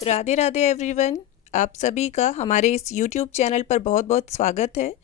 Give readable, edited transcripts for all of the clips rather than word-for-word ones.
Radhe Radhe everyone. आप सभी का हमारे इस यूट्यूब चैनल पर बहुत बहुत स्वागत है।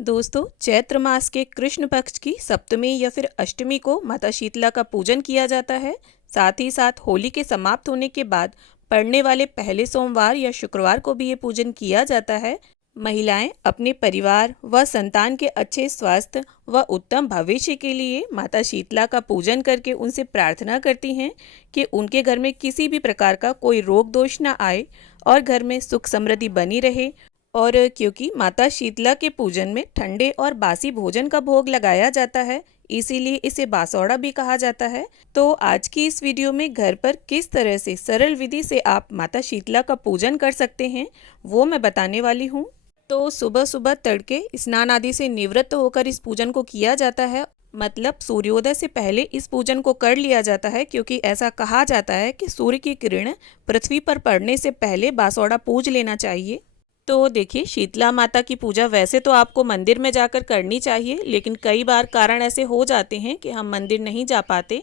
दोस्तों, चैत्र मास के कृष्ण पक्ष की सप्तमी या फिर अष्टमी को माता शीतला का पूजन किया जाता है। साथ ही साथ होली के समाप्त होने के बाद पड़ने वाले पहले सोमवार या शुक्रवार को भी ये पूजन किया जाता है। महिलाएं अपने परिवार व संतान के अच्छे स्वास्थ्य व उत्तम भविष्य के लिए माता शीतला का पूजन करके उनसे प्रार्थना करती हैं कि उनके घर में किसी भी प्रकार का कोई रोग दोष न आए और घर में सुख समृद्धि बनी रहे। और क्योंकि माता शीतला के पूजन में ठंडे और बासी भोजन का भोग लगाया जाता है, इसीलिए इसे बासौड़ा भी कहा जाता है। तो आज की इस वीडियो में घर पर किस तरह से सरल विधि से आप माता शीतला का पूजन कर सकते हैं, वो मैं बताने वाली हूँ। तो सुबह सुबह तड़के स्नान आदि से निवृत्त होकर इस पूजन को किया जाता है। मतलब सूर्योदय से पहले इस पूजन को कर लिया जाता है, क्योंकि ऐसा कहा जाता है कि सूर्य की किरण पृथ्वी पर पड़ने से पहले बासौड़ा पूज लेना चाहिए। तो देखिए, शीतला माता की पूजा वैसे तो आपको मंदिर में जाकर करनी चाहिए, लेकिन कई बार कारण ऐसे हो जाते हैं कि हम मंदिर नहीं जा पाते।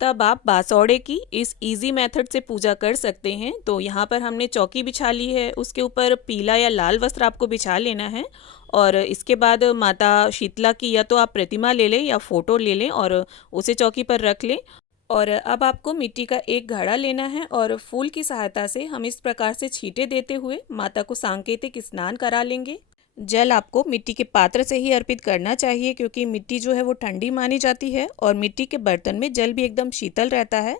तब आप बासौड़े की इस इजी मेथड से पूजा कर सकते हैं। तो यहाँ पर हमने चौकी बिछा ली है, उसके ऊपर पीला या लाल वस्त्र आपको बिछा लेना है। और इसके बाद माता शीतला की या तो आप प्रतिमा ले लें या फ़ोटो ले लें और उसे चौकी पर रख लें। और अब आपको मिट्टी का एक घड़ा लेना है और फूल की सहायता से हम इस प्रकार से छींटे देते हुए माता को सांकेतिक स्नान करा लेंगे। जल आपको मिट्टी के पात्र से ही अर्पित करना चाहिए, क्योंकि मिट्टी जो है वो ठंडी मानी जाती है और मिट्टी के बर्तन में जल भी एकदम शीतल रहता है।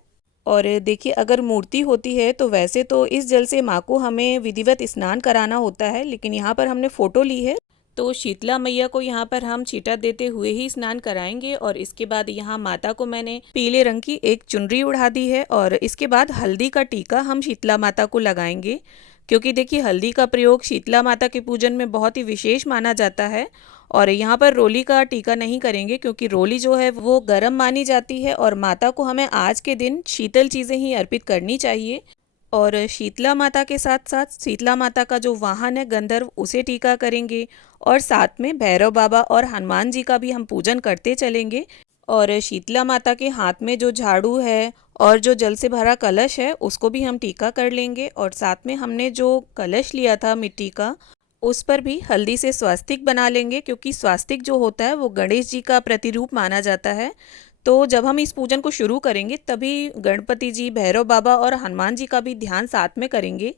और देखिए, अगर मूर्ति होती है तो वैसे तो इस जल से माँ को हमें विधिवत स्नान कराना होता है, लेकिन यहाँ पर हमने फ़ोटो ली है तो शीतला मैया को यहाँ पर हम छींटा देते हुए ही स्नान कराएंगे। और इसके बाद यहाँ माता को मैंने पीले रंग की एक चुनरी उड़ा दी है और इसके बाद हल्दी का टीका हम शीतला माता को लगाएंगे, क्योंकि देखिए हल्दी का प्रयोग शीतला माता के पूजन में बहुत ही विशेष माना जाता है। और यहाँ पर रोली का टीका नहीं करेंगे, क्योंकि रोली जो है वो गर्म मानी जाती है और माता को हमें आज के दिन शीतल चीज़ें ही अर्पित करनी चाहिए। और शीतला माता के साथ साथ शीतला माता का जो वाहन है गंधर्व, उसे टीका करेंगे। और साथ में भैरव बाबा और हनुमान जी का भी हम पूजन करते चलेंगे। और शीतला माता के हाथ में जो झाड़ू है और जो जल से भरा कलश है, उसको भी हम टीका कर लेंगे। और साथ में हमने जो कलश लिया था मिट्टी का, उस पर भी हल्दी से स्वास्तिक बना लेंगे, क्योंकि स्वास्तिक जो होता है वो गणेश जी का प्रतिरूप माना जाता है। तो जब हम इस पूजन को शुरू करेंगे तभी गणपति जी, भैरव बाबा और हनुमान जी का भी ध्यान साथ में करेंगे।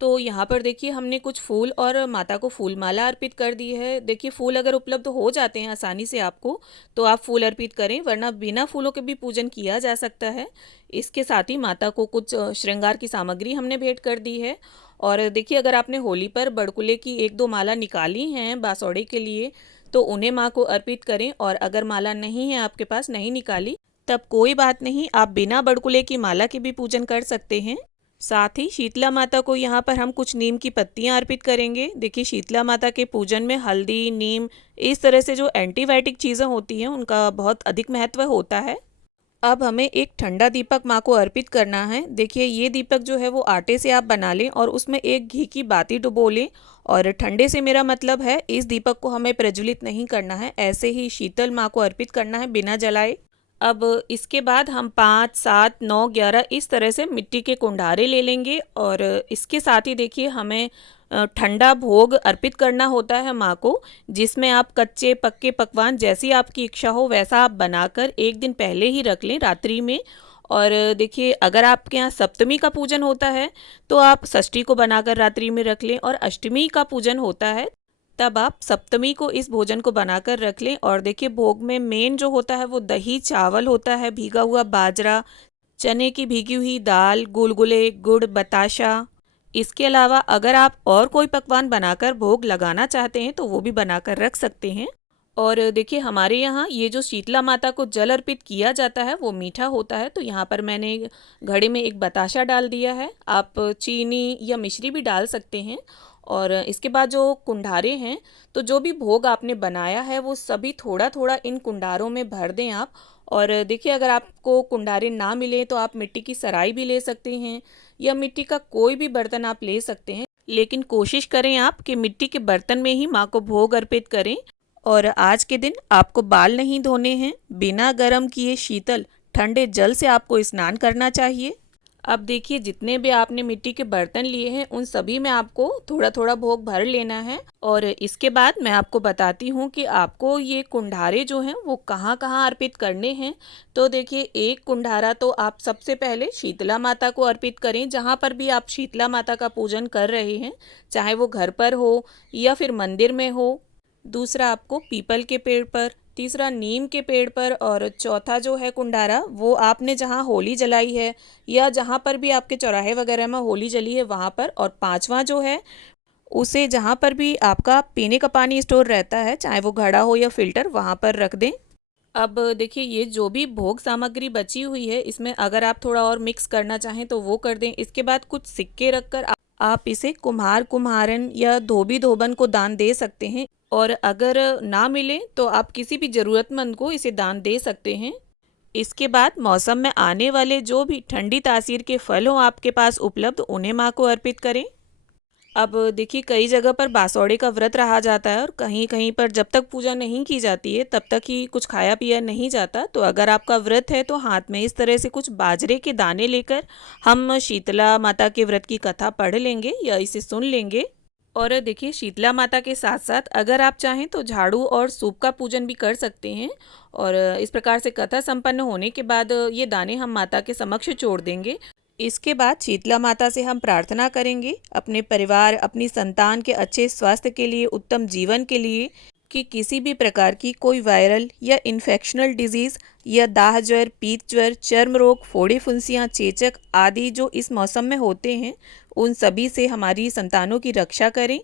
तो यहाँ पर देखिए, हमने कुछ फूल और माता को फूल माला अर्पित कर दी है। देखिए, फूल अगर उपलब्ध हो जाते हैं आसानी से आपको, तो आप फूल अर्पित करें, वरना बिना फूलों के भी पूजन किया जा सकता है। इसके साथ ही माता को कुछ श्रृंगार की सामग्री हमने भेंट कर दी है। और देखिए, अगर आपने होली पर बड़कुले की एक दो माला निकाली हैं बासौड़े के लिए, तो उन्हें माँ को अर्पित करें। और अगर माला नहीं है आपके पास, नहीं निकाली, तब कोई बात नहीं, आप बिना बड़कुले की माला के भी पूजन कर सकते हैं। साथ ही शीतला माता को यहाँ पर हम कुछ नीम की पत्तियाँ अर्पित करेंगे। देखिए, शीतला माता के पूजन में हल्दी, नीम, इस तरह से जो एंटीबायोटिक चीज़ें होती हैं उनका बहुत अधिक महत्व होता है। अब हमें एक ठंडा दीपक माँ को अर्पित करना है। देखिए, ये दीपक जो है वो आटे से आप बना लें और उसमें एक घी की बाती डुबो लें। और ठंडे से मेरा मतलब है, इस दीपक को हमें प्रज्वलित नहीं करना है, ऐसे ही शीतल माँ को अर्पित करना है बिना जलाए। अब इसके बाद हम 5, 7, 9, 11 इस तरह से मिट्टी के कुंडारे ले लेंगे। और इसके साथ ही देखिए, हमें ठंडा भोग अर्पित करना होता है माँ को, जिसमें आप कच्चे पक्के पकवान, जैसी आपकी इच्छा हो वैसा आप बनाकर एक दिन पहले ही रख लें रात्रि में। और देखिए, अगर आपके यहाँ सप्तमी का पूजन होता है तो आप षष्ठी को बनाकर रात्रि में रख लें, और अष्टमी का पूजन होता है तब आप सप्तमी को इस भोजन को बनाकर रख लें। और देखिए, भोग में मेन जो होता है वो दही चावल होता है, भीगा हुआ बाजरा, चने की भीगी हुई दाल, गुलगुले, गुड़, बताशा। इसके अलावा अगर आप और कोई पकवान बनाकर भोग लगाना चाहते हैं तो वो भी बनाकर रख सकते हैं। और देखिए, हमारे यहाँ ये जो शीतला माता को जल अर्पित किया जाता है वो मीठा होता है, तो यहाँ पर मैंने घड़े में एक बताशा डाल दिया है। आप चीनी या मिश्री भी डाल सकते हैं। और इसके बाद जो कुंडारे हैं, तो जो भी भोग आपने बनाया है वो सभी थोड़ा थोड़ा इन कुंडारों में भर दें आप। और देखिए, अगर आपको कुंडारे ना मिले तो आप मिट्टी की सराई भी ले सकते हैं, या मिट्टी का कोई भी बर्तन आप ले सकते हैं, लेकिन कोशिश करें आप कि मिट्टी के बर्तन में ही माँ को भोग अर्पित करें। और आज के दिन आपको बाल नहीं धोने हैं, बिना गर्म किए शीतल ठंडे जल से आपको स्नान करना चाहिए। अब देखिए जितने भी आपने मिट्टी के बर्तन लिए हैं उन सभी में आपको थोड़ा थोड़ा भोग भर लेना है। और इसके बाद मैं आपको बताती हूँ कि आपको ये कुंडारे जो हैं वो कहाँ कहाँ अर्पित करने हैं। तो देखिए एक कुंडारा तो आप सबसे पहले शीतला माता को अर्पित करें, जहाँ पर भी आप शीतला माता का पूजन कर रहे हैं, चाहे वो घर पर हो या फिर मंदिर में हो। दूसरा आपको पीपल के पेड़ पर, तीसरा नीम के पेड़ पर, और चौथा जो है कुंडारा वो आपने जहाँ होली जलाई है या जहाँ पर भी आपके चौराहे वगैरह में होली जली है वहाँ पर, और पांचवा जो है उसे जहाँ पर भी आपका पीने का पानी स्टोर रहता है, चाहे वो घड़ा हो या फिल्टर, वहाँ पर रख दें। अब देखिए ये जो भी भोग सामग्री बची हुई है इसमें अगर आप थोड़ा और मिक्स करना चाहें तो वो कर दें। इसके बाद कुछ सिक्के रखकर आप इसे कुम्हार कुम्हारन या धोबी धोबन को दान दे सकते हैं, और अगर ना मिले तो आप किसी भी ज़रूरतमंद को इसे दान दे सकते हैं। इसके बाद मौसम में आने वाले जो भी ठंडी तासीर के फल हों आपके पास उपलब्ध, उन्हें माँ को अर्पित करें। अब देखिए कई जगह पर बासौड़े का व्रत रहा जाता है और कहीं कहीं पर जब तक पूजा नहीं की जाती है तब तक ही कुछ खाया पिया नहीं जाता। तो अगर आपका व्रत है तो हाथ में इस तरह से कुछ बाजरे के दाने लेकर हम शीतला माता के व्रत की कथा पढ़ लेंगे या इसे सुन लेंगे। और देखिए शीतला माता के साथ साथ अगर आप चाहें तो झाड़ू और सूप का पूजन भी कर सकते हैं। और इस प्रकार से कथा संपन्न होने के बाद ये दाने हम माता के समक्ष छोड़ देंगे। इसके बाद शीतला माता से हम प्रार्थना करेंगे अपने परिवार, अपनी संतान के अच्छे स्वास्थ्य के लिए, उत्तम जीवन के लिए, कि किसी भी प्रकार की कोई वायरल या इन्फेक्शनल डिजीज़ या दाह ज्वर, पीत ज्वर, चर्म रोग, फोड़े फुंसियाँ, चेचक आदि जो इस मौसम में होते हैं उन सभी से हमारी संतानों की रक्षा करें।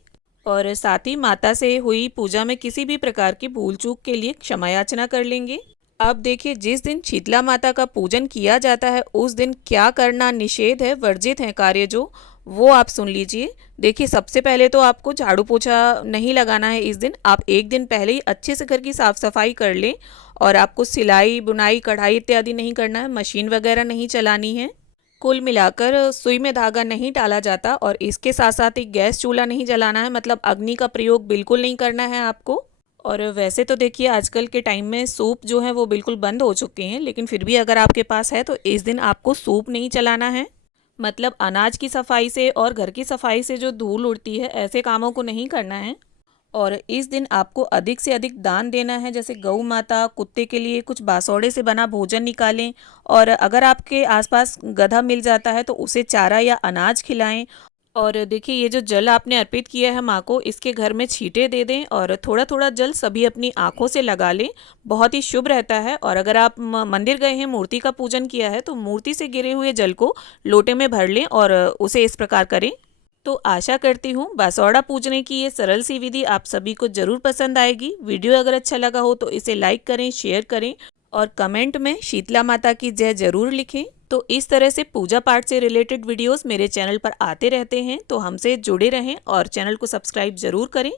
और साथ ही माता से हुई पूजा में किसी भी प्रकार की भूल चूक के लिए क्षमा याचना कर लेंगे। अब देखिए जिस दिन शीतला माता का पूजन किया जाता है उस दिन क्या करना निषेध है, वर्जित है कार्य जो, वो आप सुन लीजिए। देखिए सबसे पहले तो आपको झाड़ू पोछा नहीं लगाना है इस दिन। आप एक दिन पहले ही अच्छे से घर की साफ़ सफाई कर लें। और आपको सिलाई बुनाई कढ़ाई इत्यादि नहीं करना है, मशीन वगैरह नहीं चलानी है। कुल मिलाकर सुई में धागा नहीं डाला जाता। और इसके साथ साथ एक गैस चूल्हा नहीं जलाना है, मतलब अग्नि का प्रयोग बिल्कुल नहीं करना है आपको। और वैसे तो देखिए आजकल के टाइम में सूप जो है वो बिल्कुल बंद हो चुके हैं, लेकिन फिर भी अगर आपके पास है तो इस दिन आपको सूप नहीं चलाना है। मतलब अनाज की सफाई से और घर की सफाई से जो धूल उड़ती है ऐसे कामों को नहीं करना है। और इस दिन आपको अधिक से अधिक दान देना है, जैसे गौ माता, कुत्ते के लिए कुछ बासौड़े से बना भोजन निकालें। और अगर आपके आसपास गधा मिल जाता है तो उसे चारा या अनाज खिलाएं। और देखिए ये जो जल आपने अर्पित किया है माँ को, इसके घर में छींटे दे दें और थोड़ा थोड़ा जल सभी अपनी आँखों से लगा लें, बहुत ही शुभ रहता है। और अगर आप मंदिर गए हैं, मूर्ति का पूजन किया है, तो मूर्ति से गिरे हुए जल को लोटे में भर लें और उसे इस प्रकार करें। तो आशा करती हूँ बासौड़ा पूजने की ये सरल सी विधि आप सभी को ज़रूर पसंद आएगी। वीडियो अगर अच्छा लगा हो तो इसे लाइक करें, शेयर करें और कमेंट में शीतला माता की जय ज़रूर लिखें। तो इस तरह से पूजा पाठ से रिलेटेड वीडियोस मेरे चैनल पर आते रहते हैं, तो हमसे जुड़े रहें और चैनल को सब्सक्राइब ज़रूर करें।